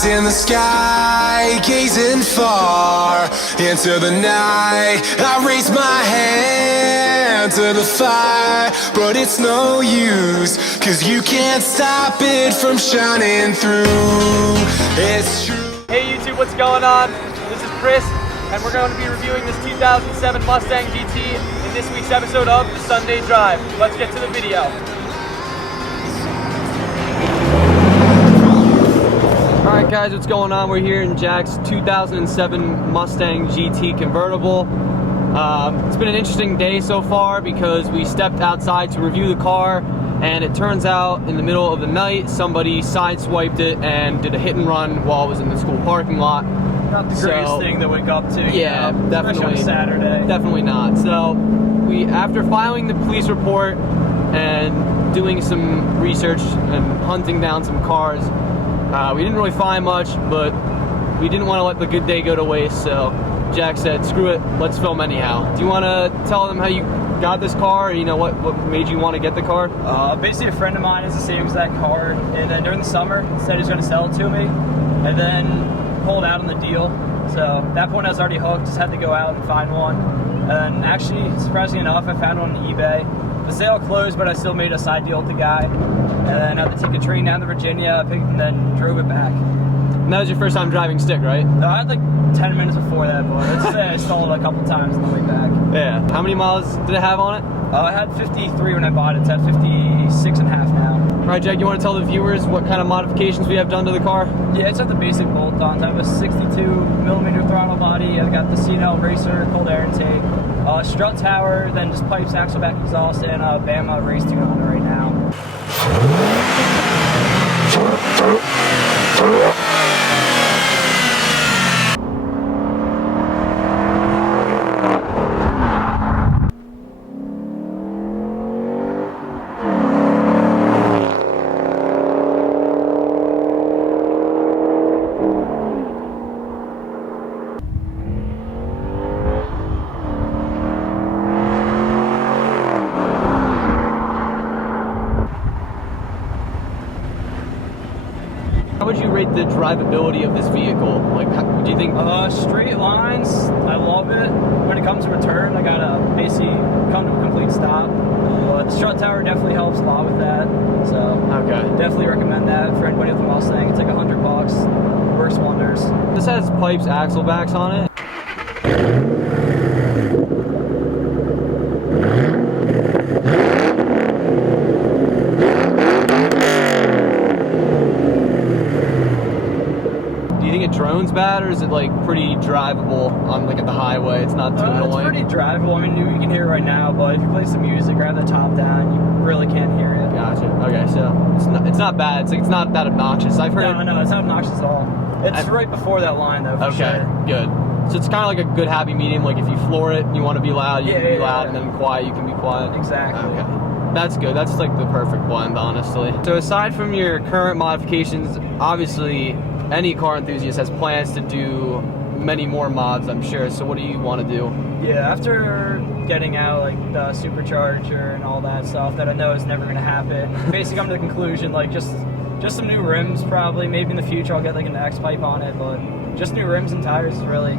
eyes in the sky, gazing far into the night. I raise my hand to the fire, but it's no use, 'cause you can't stop it from shining through. It's true. Hey YouTube, what's going on? This is Chris, and we're going to be reviewing this 2007 Mustang GT in this week's episode of the Sunday Drive. Let's get to the video. Alright guys, what's going on? We're here in Jack's 2007 Mustang GT Convertible. It's been an interesting day so far because we stepped outside to review the car, and it turns out in the middle of the night somebody sideswiped it and did a hit and run while it was in the school parking lot. Not the greatest thing to wake up to. Yeah, definitely. Especially on Saturday. Definitely not. So we, after filing the police report and doing some research and hunting down some cars, we didn't really find much, but we didn't want to let the good day go to waste, so Jack said, screw it, let's film anyhow. Do you want to tell them how you got this car, or, you know, what made you want to get the car? Basically a friend of mine has the same exact car, and then during the summer said he was going to sell it to me, and then pulled out on the deal. So at that point I was already hooked, just had to go out and find one. And actually, surprisingly enough, I found one on eBay. The sale closed, but I still made a side deal with the guy, and then I had to take a train down to Virginia, and then drove it back. And that was your first time driving stick, right? No, I had like 10 minutes before that, but let's say I stalled a couple times on the way back. Yeah. How many miles did it have on it? I had 53 when I bought it. It's at 56 and a half now. Alright Jack, you want to tell the viewers what kind of modifications we have done to the car? Yeah, it's got the basic bolt-ons. I have a 62mm throttle body. I've got the C&L racer, cold air intake, strut tower, then just pipes, axle back exhaust, and Bama race tune on it right now. How would you rate the drivability of this vehicle? Like, do you think? Straight lines, I love it. When it comes to return, I gotta basically come to a complete stop. But the strut tower definitely helps a lot with that. So Okay. definitely recommend that for anybody with a Mustang. It's like $100, works wonders. This has pipes, axle backs on it. Do you think it drones bad, or is it like pretty drivable on like at the highway? It's not too annoying. It's pretty drivable. I mean, you can hear it right now, but if you play some music or have the top down, you really can't hear it. Gotcha. Okay, so it's not bad. It's not that obnoxious. I've heard. No, it's not obnoxious at all. It's right before that line though. For Okay, sure. good. So it's kind of like a good happy medium. Like if you floor it and you want to be loud, you can be loud, and then quiet, you can be quiet. Exactly. Okay. That's good. That's like the perfect blend, honestly. So aside from your current modifications, obviously any car enthusiast has plans to do many more mods, I'm sure. So what do you want to do? Yeah, after getting out like the supercharger and all that stuff that I know is never gonna happen, basically come to the conclusion like just some new rims probably. Maybe in the future I'll get like an X pipe on it, but just new rims and tires is really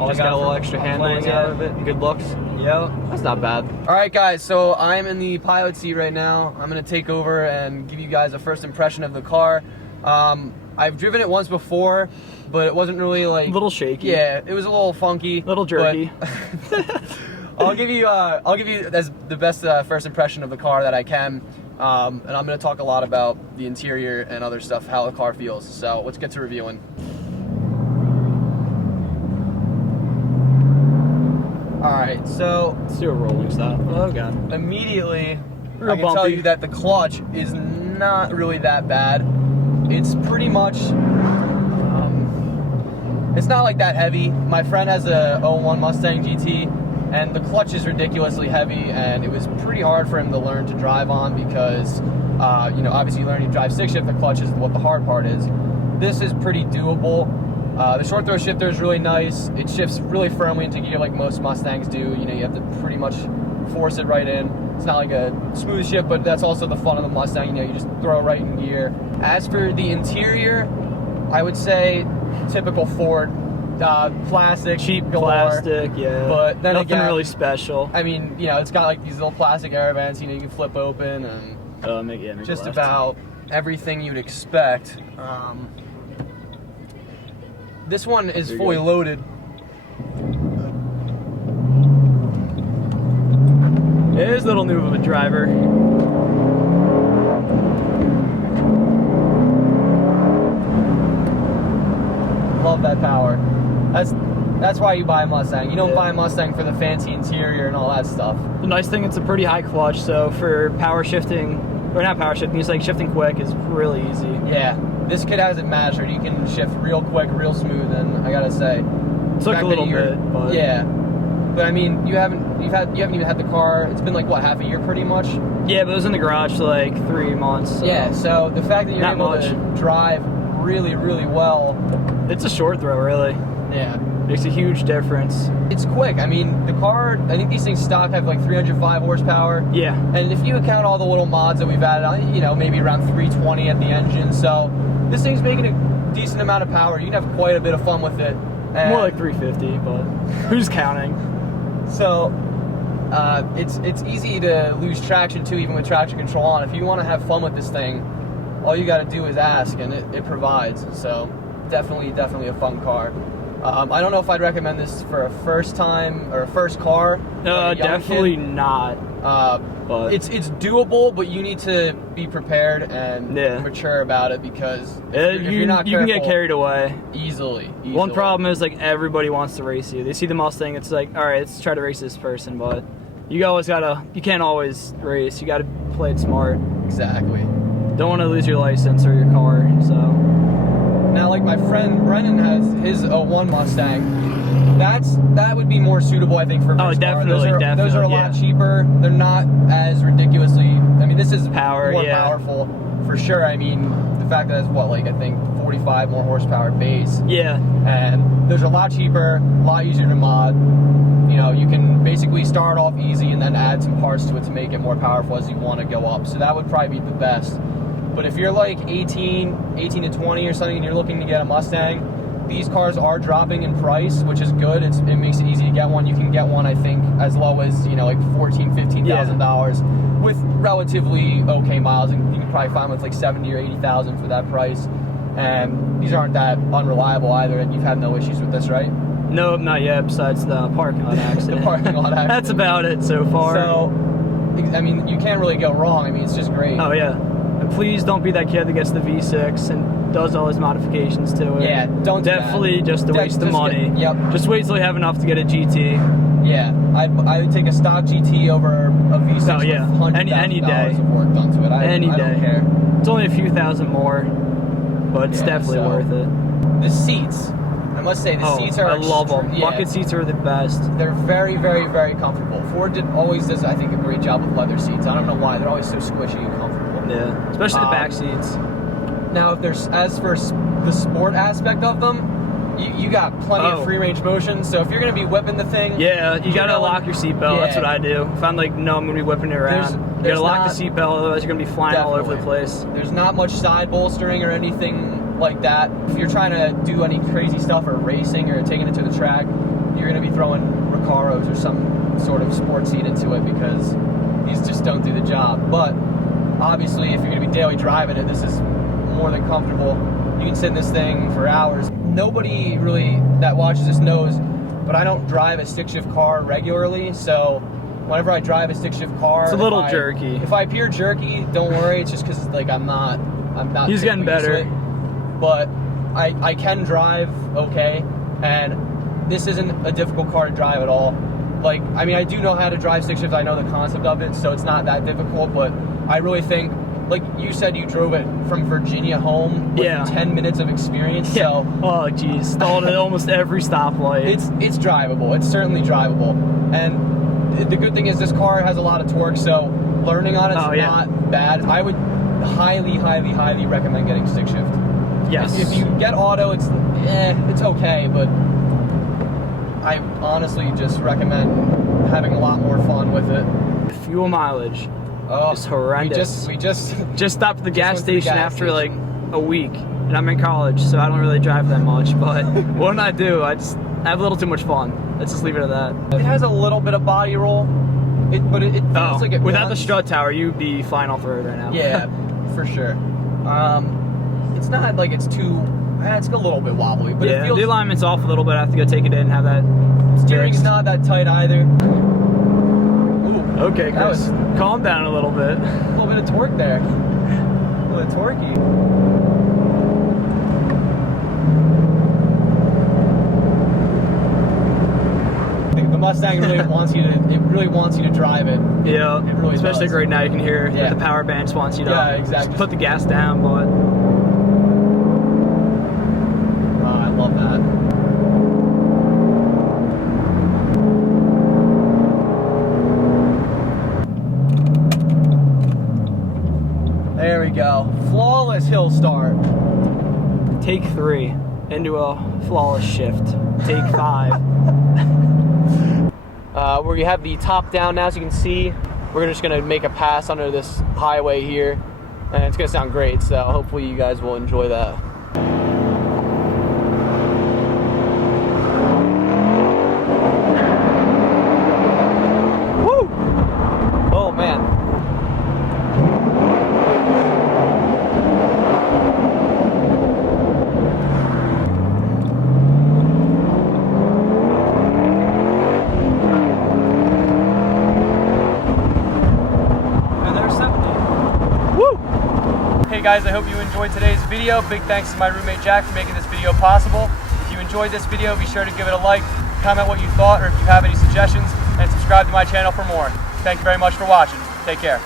all Just I got a got little extra handling out of it. Good looks. Yep. That's not bad. All right, guys, so I'm in the pilot seat right now. I'm gonna take over and give you guys a first impression of the car. I've driven it once before, but it wasn't really like... A little shaky. Yeah, it was a little funky. A little jerky. I'll give you as the best first impression of the car that I can. And I'm gonna talk a lot about the interior and other stuff, how the car feels. So let's get to reviewing. Alright, so Let's do a rolling stop. Oh god. immediately Real I can tell bumpy. you that the clutch is not really that bad. It's pretty much it's not like that heavy. My friend has a 01 Mustang GT, and the clutch is ridiculously heavy, and it was pretty hard for him to learn to drive on because you know, obviously learning to drive stick shift, the clutch is what the hard part is. This is pretty doable. The short throw shifter is really nice. It shifts really firmly into gear like most Mustangs do. You know, you have to pretty much force it right in. It's not like a smooth shift, but that's also the fun of the Mustang. You know, you just throw it right in gear. As for the interior, I would say typical Ford, plastic, Cheap galore. plastic, yeah. But then nothing again, really special. I mean, you know, it's got like these little plastic air vents, you know, you can flip open and Make just left. about everything you'd expect. This one is fully loaded. It is a little new of a driver. Love that power. That's why you buy a Mustang. You don't Yeah. buy a Mustang for the fancy interior and all that stuff. The nice thing, it's a pretty high clutch, so for power shifting, or not power shifting, it's like shifting quick is really easy. Yeah, this kid has it mastered. You can shift real quick, real smooth, and I gotta say, Took a little bit, but yeah. But I mean, you haven't even had the car. It's been like what, half a year, pretty much. yeah, but it was in the garage for like 3 months. So Yeah. So the fact that you're Not able much. to drive really, really well, it's a short throw, really. yeah, Makes a huge difference. it's quick. I mean, the car. I think these things stock have like 305 horsepower. Yeah. And if you account all the little mods that we've added on, you know, maybe around 320 at the engine. So this thing's making a decent amount of power. You can have quite a bit of fun with it. And More like 350, but who's counting? so it's easy to lose traction too, even with traction control on. If you want to have fun with this thing, all you got to do is ask, and it provides. So definitely a fun car. I don't know if I'd recommend this for a first time or a first car. like a young Definitely kid. not. But It's doable, but you need to be prepared and Yeah. mature about it because if you you're not can get careful, carried away. easily. One problem is like everybody wants to race you. They see the Mustang, it's like, all right, let's try to race this person, but you can't always race. You gotta play it smart. Exactly. Don't want to lose your license or your car. So Now, like my friend Brennan has his 01 Mustang. That would be more suitable, I think, for first car. definitely, Those are a lot yeah. cheaper. They're not as ridiculously. I mean, this is Power, more yeah. powerful for sure. I mean, the fact that it's I think 45 more horsepower base, yeah, and those are a lot cheaper, a lot easier to mod. You know, you can basically start off easy and then add some parts to it to make it more powerful as you want to go up. So that would probably be the best. But if you're like 18 to 20 or something and you're looking to get a Mustang, these cars are dropping in price, which is good. It makes it easy to get one. You can get one, I think, as low as, you know, like $14,000-$15,000 with relatively okay miles, and you can probably find one with like 70 or 80,000 for that price. And these aren't that unreliable either, and you've had no issues with this, right? no, not yet. Besides the parking lot accident. The parking lot accident. That's about it so far. So, I mean, you can't really go wrong. I mean, it's just great. Oh yeah, and please don't be that kid that gets the V6 and does all his modifications to it. Yeah, don't do that. Definitely just to waste the money. Yep. Just wait till you have enough to get a GT. Yeah, I would take a stock GT over a V6 Oh, yeah. with $100,000 Any day. of work done to it. I Any don't day. care. It's only a few thousand more, but it's Yeah, definitely so- worth it. The seats, I must say, the seats are. I love them. yeah, Bucket seats are the best. They're very, very, very comfortable. Ford always does, I think, a great job with leather seats. I don't know why. They're always so squishy and comfortable. Yeah, especially the back seats. Now, if there's as for the sport aspect of them, you got plenty of free range motion. So if you're gonna be whipping the thing, Yeah, you gotta know, lock your seatbelt. yeah. That's what I do. If I'm like, no, I'm gonna be whipping it around. You there's gotta lock not- the seatbelt, otherwise you're gonna be flying all over the place. There's not much side bolstering or anything like that. If you're trying to do any crazy stuff or racing or taking it to the track, you're gonna be throwing Recaros or some sort of sports seat into it because these just don't do the job. But obviously, if you're gonna be daily driving it, this is more than comfortable. You can sit in this thing for hours. Nobody really that watches this knows, but I don't drive a stick shift car regularly, so whenever I drive a stick shift car, It's a little jerky. If I appear jerky, don't worry. It's just because like I'm not. He's getting typically used to better. it. But I can drive okay, and this isn't a difficult car to drive at all. Like, I mean, I do know how to drive stick shift. I know the concept of it, so it's not that difficult. But I really think, like you said, you drove it from Virginia home with Yeah. 10 minutes of experience. Yeah. So Oh jeez, stalled at almost every stoplight. it's drivable. It's certainly drivable. And the good thing is this car has a lot of torque, so learning on it's not bad. I would highly, highly, highly recommend getting stick shift. Yes. If you get auto, it's okay, but I honestly just recommend having a lot more fun with it. Fuel mileage Oh, is horrendous. We just Just stopped at the gas went to the station gas after like a week. and I'm in college, so I don't really drive that much. But when I do, I have a little too much fun. Let's just leave it at that. It has a little bit of body roll, but it feels like it without runs. the strut tower, you'd be flying off the road right now. Yeah, for sure. It's not like it's too. It's a little bit wobbly, but yeah, it feels. the alignment's off a little bit. I have to go take it in and have that. Steering's not that tight either. Ooh, Okay, Chris, calm down a little bit. A little bit of torque there. A little torquey. The Mustang really wants you to. It really wants you to drive it. Yeah, It really especially does. right now. You can hear Yeah. that the power band just wants you to exactly. just put the gas down, but. I love that. There we go. Flawless hill start. Take 3 into a flawless shift. Take 5. Where you have the top down now, as you can see, we're just gonna make a pass under this highway here, and it's gonna sound great. So hopefully you guys will enjoy that. Woo! Oh man. Hey guys, I hope you enjoyed today's video. Big thanks to my roommate Jack for making this video possible. If you enjoyed this video, be sure to give it a like, comment what you thought, or if you have any suggestions, and subscribe to my channel for more. Thank you very much for watching. Take care.